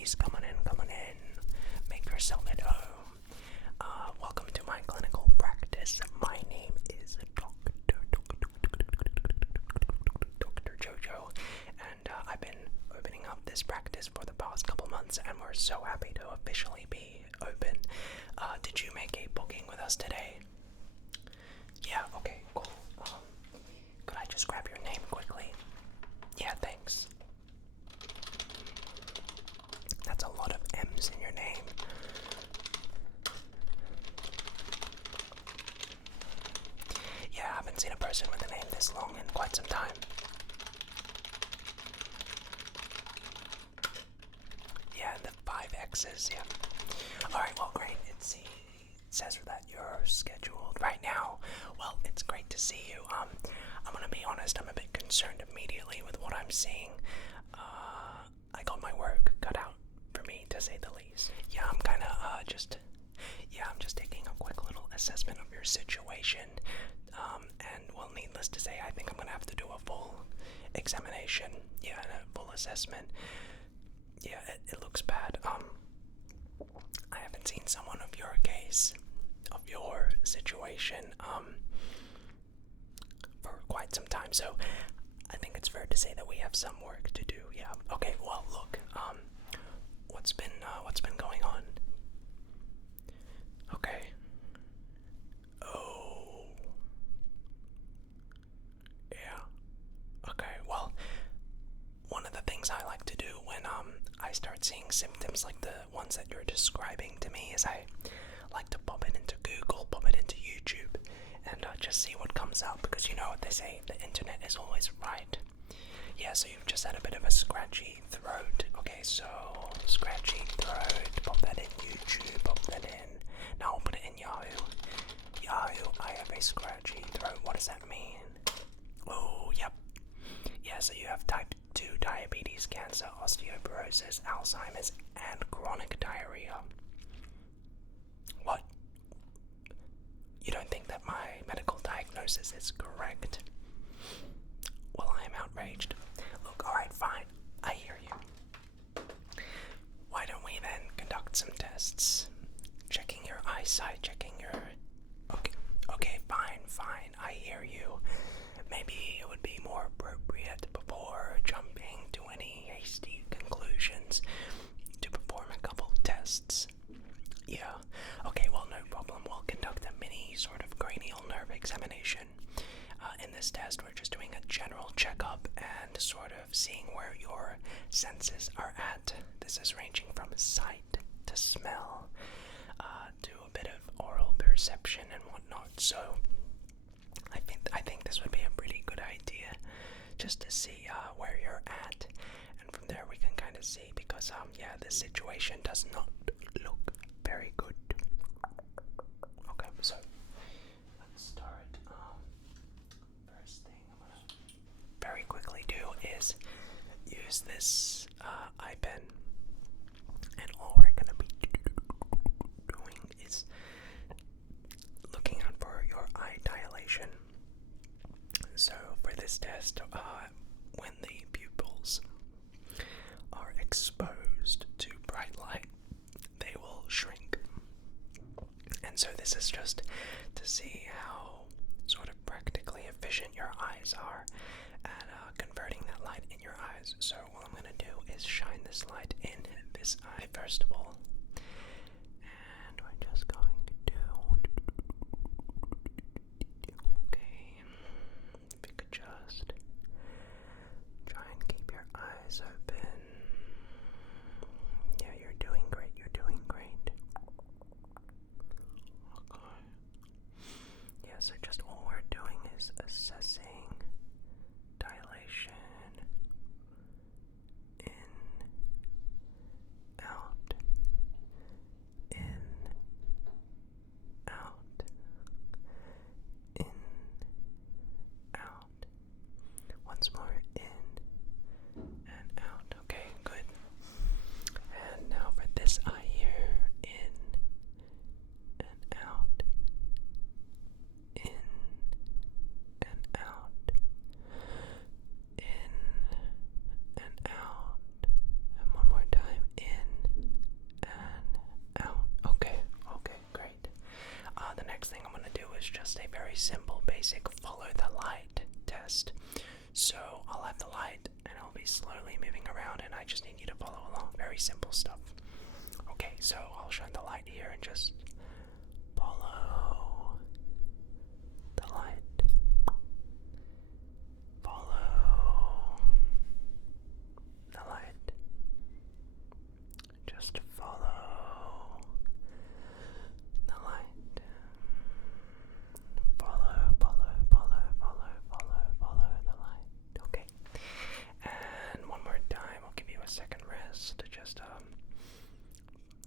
please come on in, come on in. Make yourself at home. Welcome to my clinical practice. My name is Dr. Jojo, and I've been opening up this practice for the past couple months, and we're so happy to officially be open. Did you make a booking with us today? Yeah, okay, cool. Could I just grab your name quickly? Yeah, thanks. That's a lot of M's in your name. Yeah, I haven't seen a person with a name this long in quite some time. Yeah, the 5 X's, yeah. Alright, well, great. It says that you're scheduled right now. Well, it's great to see you. I'm gonna be honest, I'm a bit concerned immediately with what I'm seeing. I got my work cut out for me, to say the least. Yeah, I'm kinda, I'm just taking a quick little assessment of your situation. And, well, needless to say, I think I'm gonna have to do a full examination. Yeah, a full assessment. Yeah, it looks bad. I haven't seen someone of your case, of your situation, for quite some time, so I think it's fair to say that we have some work to do. Yeah. Okay. Well, look. What's been going on? Okay. Oh. Yeah. Okay. Well, one of the things I like to do when I start seeing symptoms like the ones that you're describing to me is I like to pop it into Google, pop it into YouTube, and just see what comes up, because you know what they say, the internet is always right. Yeah, so you've just had a bit of a scratchy throat. Okay, so scratchy throat, pop that in YouTube, pop that in. Now I'll put it in Yahoo. Yahoo, I have a scratchy throat. What does that mean? Oh, yep. Yeah, so you have type 2 diabetes, cancer, osteoporosis, Alzheimer's, and chronic diarrhea. What? You don't think that my medical diagnosis is correct? Well, I am outraged. Look, alright, fine. I hear you. Why don't we then conduct some tests? Checking your eyesight, checking your... Okay, fine. I hear you. Maybe it would be more appropriate before jumping to any hasty conclusions to perform a couple tests. Yeah. Okay, well, no problem. We'll conduct a mini sort of cranial nerve examination. In this test, we're just doing a general checkup and sort of seeing where your senses are at. This is ranging from sight to smell, to a bit of oral perception and whatnot. So, I think this would be a pretty good idea, just to see where you're at, and from there we can kind of see, because yeah, this situation does not look very good. Okay, so let's start. First thing I'm gonna very quickly do is use this eye pen, and all we're gonna be doing is looking out for your eye dilation. So for this test, when the pupils are exposed to bright light, they will shrink. And so this is just to see how sort of practically efficient your eyes are at converting that light in your eyes. So what I'm going to do is shine this light in this eye first of all. And we're just going to do... Okay. If you could just try and keep your eyes open. Yeah, you're doing great. Okay. Yeah, so just all we're doing is assessing dilation in, out, in, out, in, out. Once more, in and out. Okay, good. And now for this eye here, in and out, in and out, test. So I'll have the light and I'll be slowly moving around, and I just need you to follow along. Very simple stuff. Okay, so I'll shine the light here and just follow the light. Follow the light. Just follow the light. Follow the light. Okay. And one more time, I'll give you a second rest to just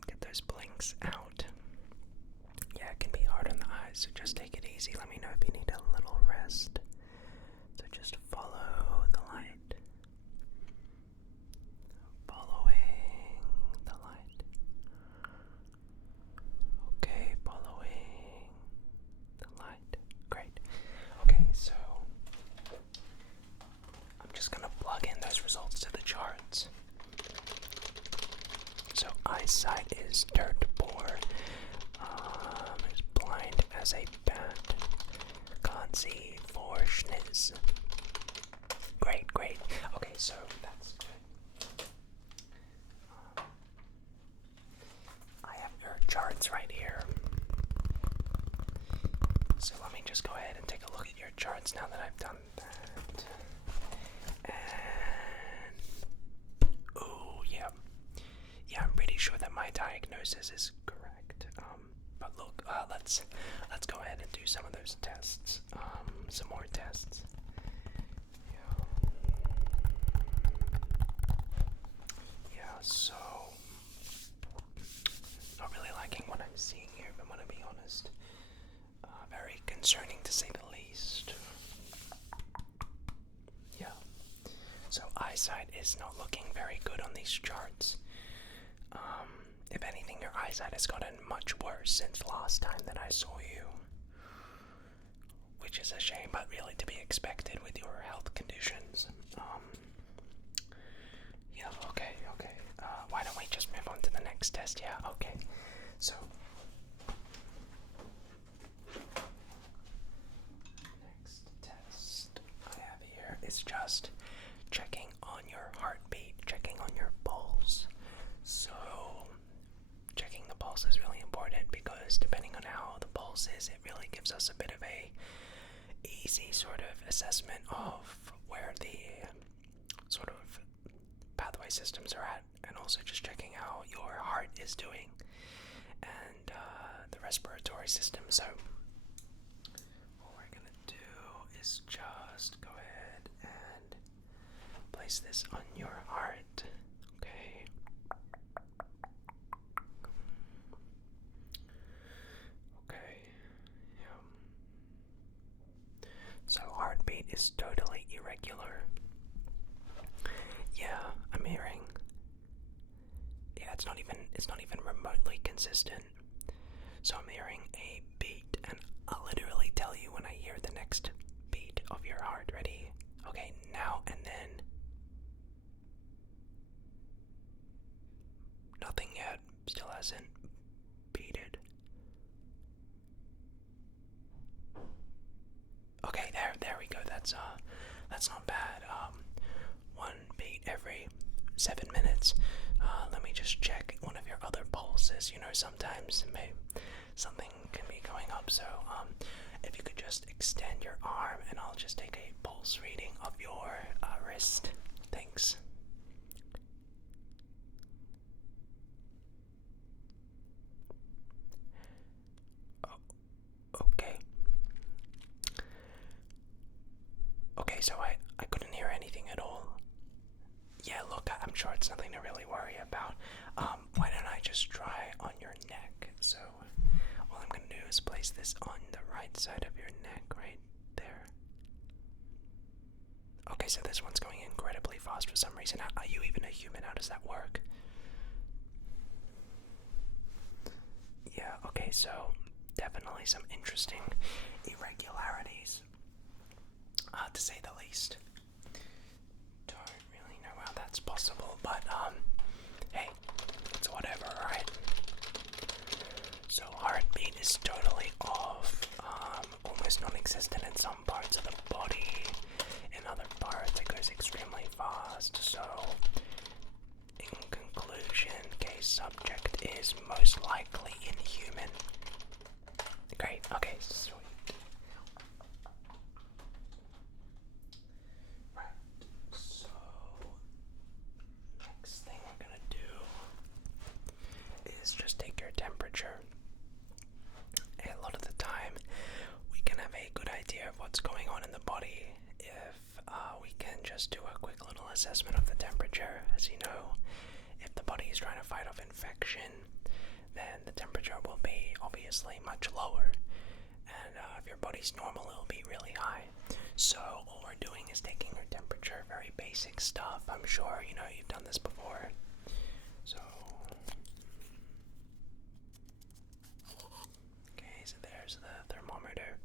get those blinks out. Yeah, it can be hard on the eyes, so just take it easy. Let me know if you need a little rest. So just follow the light. Following the light. Okay, following the light. Great. Okay, so I'm just gonna plug in those results to the charts. So eyesight is dirt poor. Is blind as a bat. Can't see for schniz. Great. Okay, so that's good. I have your charts right here. So let me just go ahead and take a look at your charts now that I've done that. And yeah, I'm pretty sure that my diagnosis is correct. But look, let's go ahead and do some of those tests. Some more tests. Yeah, so not really liking what I'm seeing here, if I'm gonna be honest. Very concerning to say the least. Yeah. So eyesight is not looking very good on these charts. If anything, your eyesight has gotten much worse since last time that I saw you. Which is a shame, but really to be expected with your health conditions. Yeah, okay. Why don't we just move on to the next test? Yeah, okay. So next test I have here is just checking on your heartbeat, checking on your pulse. So checking the pulse is really important because depending on how the pulse is, it really gives us a bit of a easy sort of assessment of where the sort of pathway systems are at, and also just checking how your heart is doing and the respiratory system. So what we're gonna do is just go ahead and place this on your heart. Okay. So heartbeat is totally irregular. Yeah, I'm hearing. Yeah, it's not even remotely consistent. So I'm hearing a beat, and I'll literally tell you when I hear the next beat of your heart. Ready? Okay, now and then. Nothing yet. Still hasn't beated. Okay, there we go. That's not bad. One beat every 7 minutes. Let me just check one of your other pulses. You know, sometimes something can be going up. So, if you could just extend your arm, and I'll just take a pulse reading of your wrist. Thanks. Okay. Okay, so I couldn't hear anything at all. Yeah, look, I'm sure it's nothing to really worry about. Why don't I just try on your neck? So, all I'm gonna do is place this on the right side of your neck, right there. Okay, so this one's going incredibly fast for some reason. Are you even a human? How does that work? Yeah, okay, so definitely some interesting irregularities, to say the least. Don't really know how that's possible, but hey, it's whatever, right? So heartbeat is totally off, almost non-existent in some parts of the body. is most likely inhuman. Great, okay, sweet. Right, so next thing we're gonna do is just take your temperature. A lot of the time, we can have a good idea of what's going on in the body if we can just do a quick little assessment of the temperature. As you know, if the body is trying to fight off infection, then the temperature will be obviously much lower. And if your body's normal, it'll be really high. So all we're doing is taking your temperature, very basic stuff. I'm sure you know you've done this before. So okay, so there's the thermometer.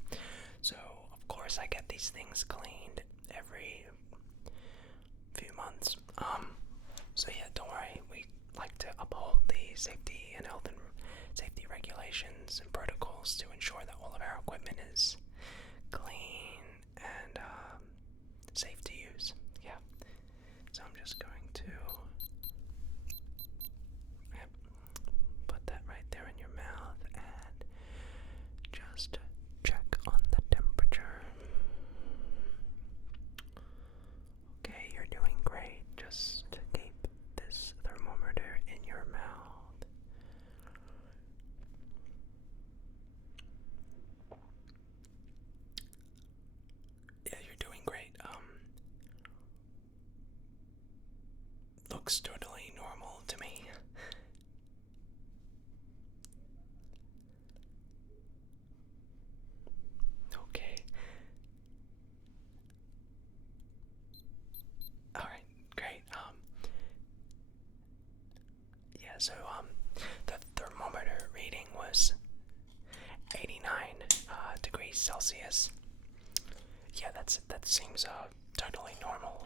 So of course I get these things cleaned every few months. So yeah, don't worry. We like to uphold the safety and health and safety regulations and protocols to ensure that all of our equipment is clean and safe to use. Yeah. So I'm just going to put that right there in your mouth and just check on the temperature. Okay, you're doing great. Just keep this thermometer in your mouth. Yeah, you're doing great. Looks totally normal to me. Okay. Alright, great. Yeah, so the thermometer reading was 89 degrees Celsius. Yeah, that seems totally normal.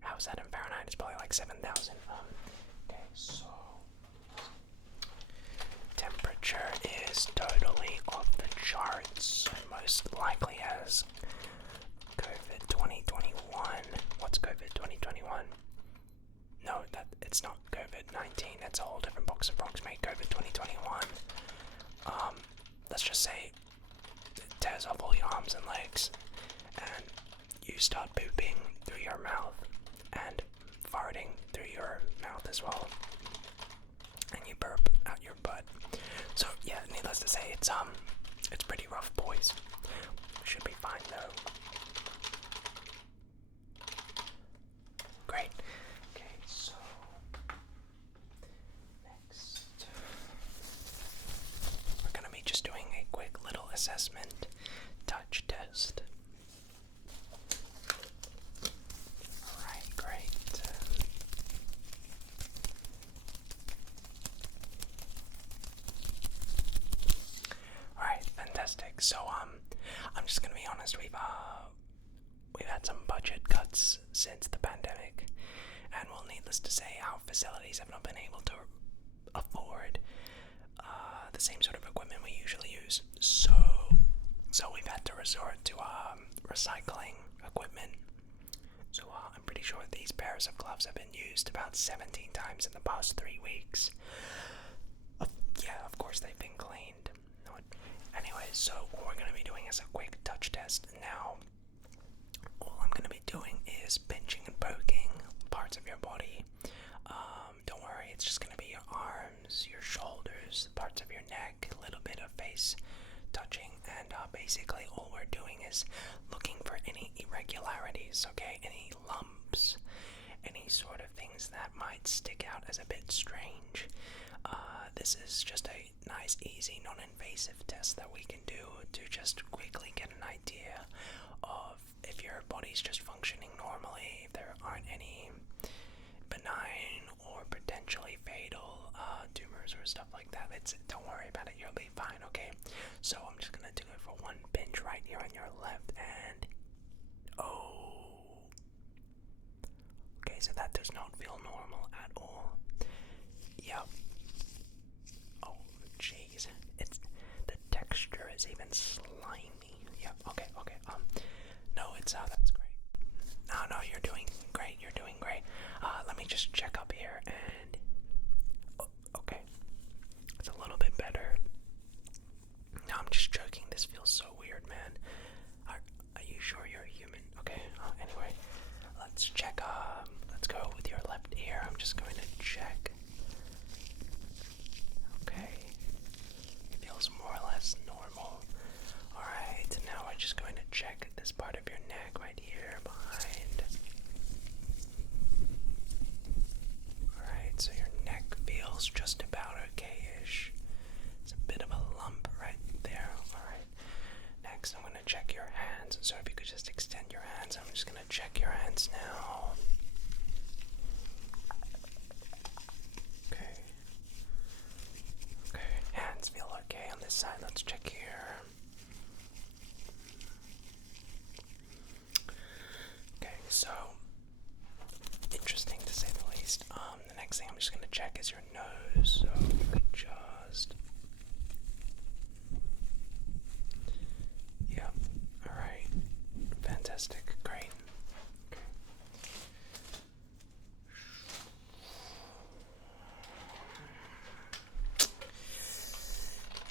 How's that in Fahrenheit? It's probably like 7,000. Okay, so temperature is totally off the charts and most likely has COVID 2021. What's COVID 2021? No, it's not COVID-19. It's a whole different box of frogs made COVID 2021. Let's just say it tears off all your arms and legs and you start pooping through your mouth and farting through your mouth as well, and you burp out your butt. So yeah, needless to say, it's pretty rough, boys. Should be fine though. Great. Okay, so next we're gonna be just doing a quick little assessment touch test. Alright, great. Alright, fantastic. So I'm just gonna be honest, we've had some budget cuts since the pandemic, and well, needless to say, our facilities have not been able to afford the same sort of equipment we usually use. So we've had to resort to recycling equipment. So I'm pretty sure these pairs of gloves have been used about 17 times in the past 3 weeks. Yeah, of course they've been cleaned. Anyway, so what we're going to be doing is a quick touch test. Now, all I'm going to be doing is pinching and poking parts of your body. Don't worry, it's just going to be your arms, your shoulders, parts of your neck, a little bit of face touching, and basically all we're doing is looking for any irregularities, okay? Any lumps, any sort of things that might stick out as a bit strange. This is just a nice, easy, non-invasive test that we can do to just quickly get an idea of if your body's just functioning normally, if there aren't any benign or potentially fatal tumors or stuff like that. Don't worry about it, you'll be fine, okay? So I'm just gonna do it for one pinch right here on your left hand. Oh. Okay, so that does not feel normal at all. Yep. Oh, jeez. The texture is even slimy. Yep, okay. No, that's great. No, you're doing great, Let me just check up here and... Oh, okay. smells just about okay-ish. It's a bit of a lump right there. Alright. Next, I'm gonna check your hands. So if you could just extend your hands, I'm just gonna check your hands now. Okay. Okay, hands feel okay on this side. Let's check here. Okay, so interesting to say the least. The next thing I'm just gonna check is your nose. So you could just, yeah. All right. Fantastic. Great. Okay.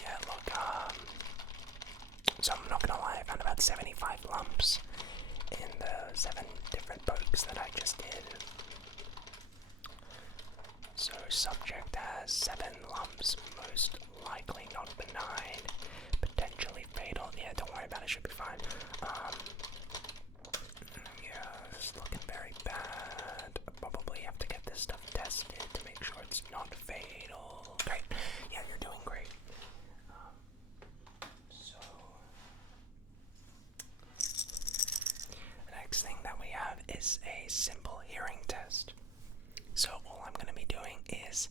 Yeah. Look. So I'm not gonna lie. I found about 75 lumps in the 7 different pokes that I just did. So subject has 7 lumps, most likely not benign, potentially fatal. Yeah, don't worry about it, should be fine. Yeah, it's looking very bad. Probably have to get this stuff tested to make sure it's not fatal. Great. Yeah, you're doing great. So the next thing that we have is a simple hearing test. So all I'm going to be doing is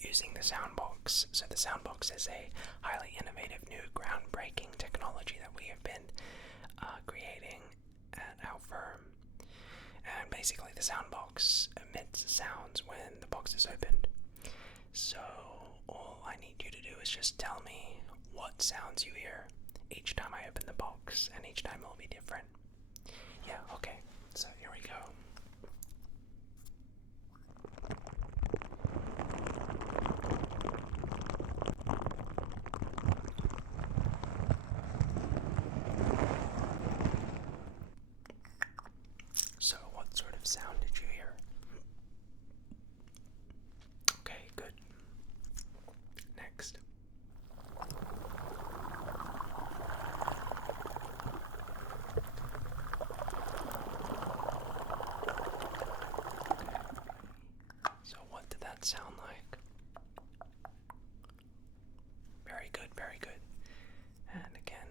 using the soundbox. So the soundbox is a highly innovative, new, groundbreaking technology that we have been creating at our firm. And basically the soundbox emits sounds when the box is opened. So all I need you to do is just tell me what sounds you hear each time I open the box, and each time will be different. Yeah, okay. So here we go. So, what sort of sound did you hear? Okay, good. Next. So, what did that sound like? Very good, very good. And again.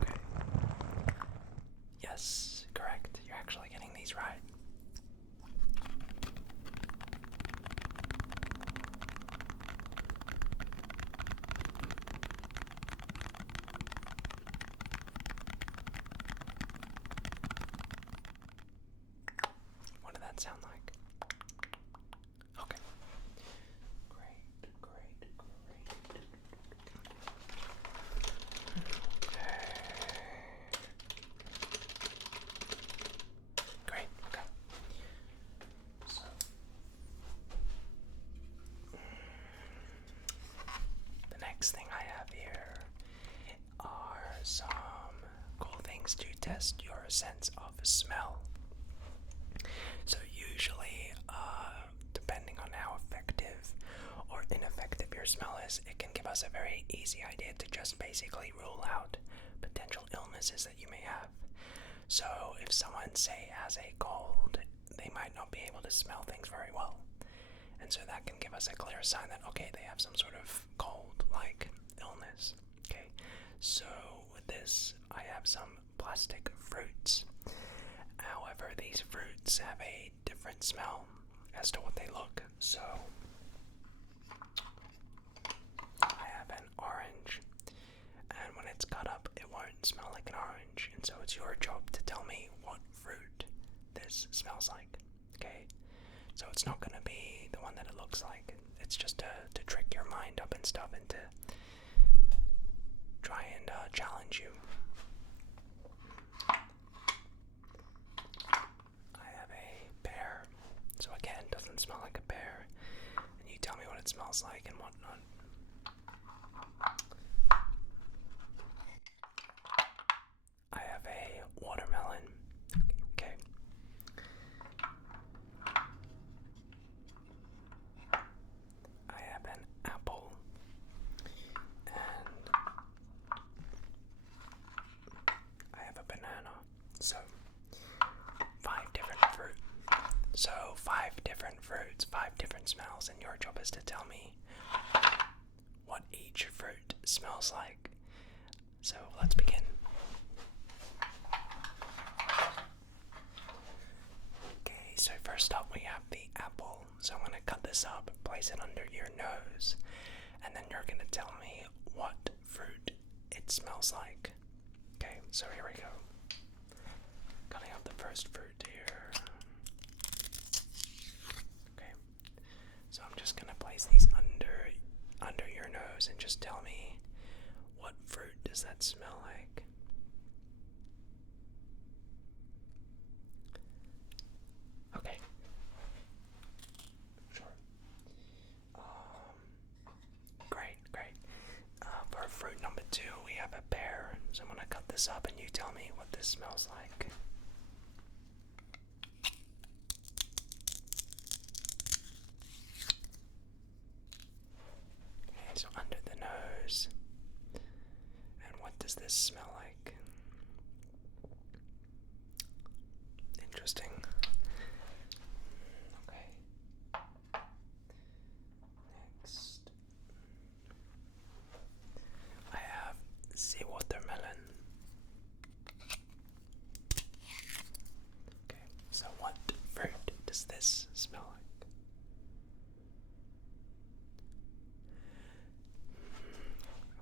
Okay. Yes, correct. You're actually getting these right. What did that sound like? Okay. Great, great, great. Great, okay. So, the next thing I have here are some cool things to test your sense of smell. So usually, depending on how effective or ineffective your smell is, it can give us a very easy idea to just basically rule out potential illnesses that you may have. So if someone, say, has a cold, they might not be able to smell things very well. And so that can give us a clear sign that, okay, they have some sort of cold-like illness. Okay, so with this, I have some plastic fruits. However, these fruits have a different smell as to what they look. So I have an orange, and when it's cut up, it won't smell like an orange. And so it's your job to tell me what fruit this smells like. Okay, so it's not going to be the one that it looks like. It's just to trick your mind up and stuff, and to try and challenge you. I have a pear. So again, it doesn't smell like a pear. And you tell me what it smells like and whatnot. I have a watermelon. Okay. I have an apple. And I have a banana. So 5 fruit smells, and your job is to tell me what each fruit smells like. So let's begin. Okay, so first up we have the apple. So I'm going to cut this up, place it under your nose, and then you're going to tell me what fruit it smells like. Okay, so here we go. Cutting up the first fruit here. Okay, so I'm just going to place these under your nose and just tell me what fruit does that smell like. Okay. Sure. Great. For fruit number 2, we have a pear. So I'm gonna cut this up, and you tell me what this smells like. Okay, so under the nose. And what does this smell like? Interesting. Okay. Next, I have sea watermelon. Okay, so what fruit does this smell like?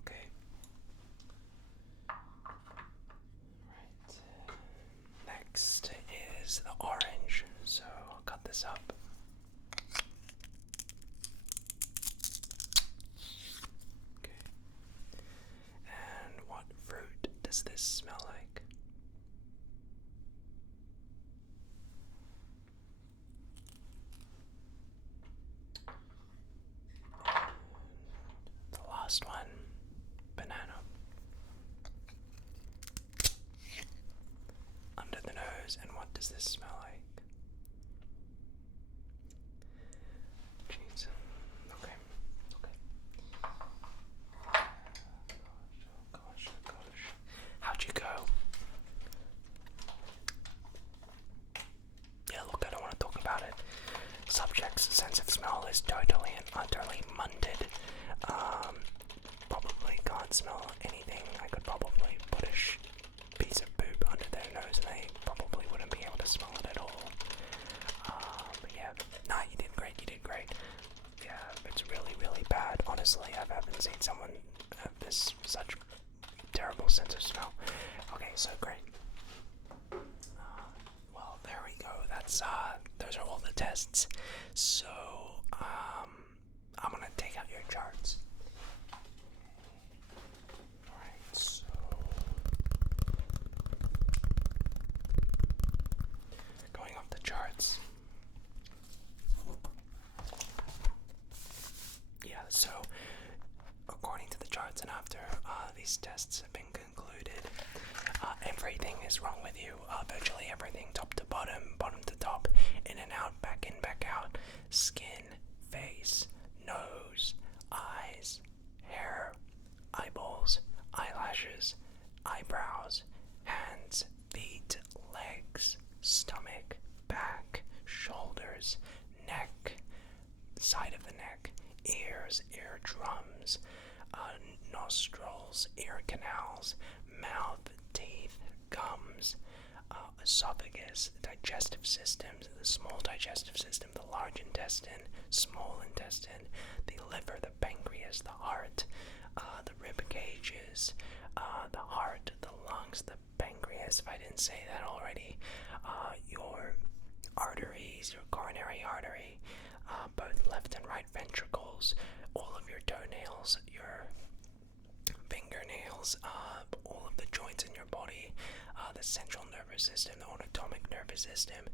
Okay. Right. Next is the orange, so I'll cut this up. Okay. And what fruit does this smell like? And the last one, banana. Under the nose, and what does this smell like? Jeez. Okay. Gosh. How'd you go? Yeah, look, I don't want to talk about it. Subject's sense of smell is totally and utterly munded. Probably can't smell anything. I could probably put a piece of poop under their nose and they probably wouldn't be able to smell it at all. But yeah, nah, you did great. Yeah, it's really bad. Honestly, I haven't seen someone have such terrible sense of smell. Okay, so great. Well, there we go. Those are all the tests. So, I'm gonna take out your charts. Alright, so going off the charts. Yeah, so according to the charts and after these tests have been concluded, everything is wrong with you. Virtually everything, top to bottom, bottom to top, in and out, back in, back out, skin, face, nose, eyes, hair, eyeballs, eyelashes, eyebrows, hands, feet, legs, stomach, back, shoulders, neck, side of the neck, ears, eardrums, nostrils, ear canals, mouth, teeth, gums, esophagus, digestive systems, the small digestive system, the large intestine, small intestine, the liver, the pancreas, the heart, the rib cages, the heart, the lungs, the pancreas, if I didn't say that already, your arteries, your coronary artery, both left and right ventricles, all of your toenails, your fingernails, all of the joints in your body, the central nervous system, the autonomic nervous system,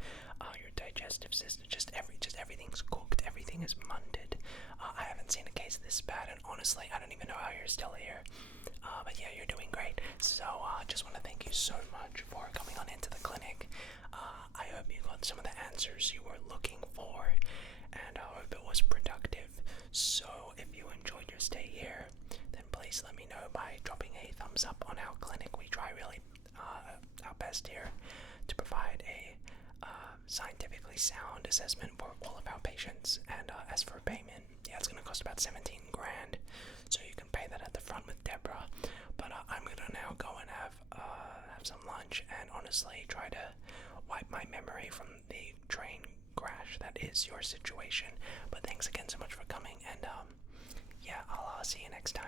your digestive system, just everything's cooked, everything is munded. I haven't seen a case this bad, and honestly, I don't even know how you're still here. But yeah, you're doing great. So I just want to thank you so much for coming on into the clinic. I hope you got some of the answers you were looking for, and I hope it was productive. So if you enjoyed your stay here, then please let me know by dropping a thumbs up on our clinic. We try really our best here to provide a scientifically sound assessment for all of our patients. And as for payment, yeah, it's gonna cost about 17 grand. So you can pay that at the front with Deborah. But I'm gonna now go and have some lunch and honestly try to wipe my memory from the train crash that is your situation. But thanks again so much for coming, and yeah, I'll see you next time.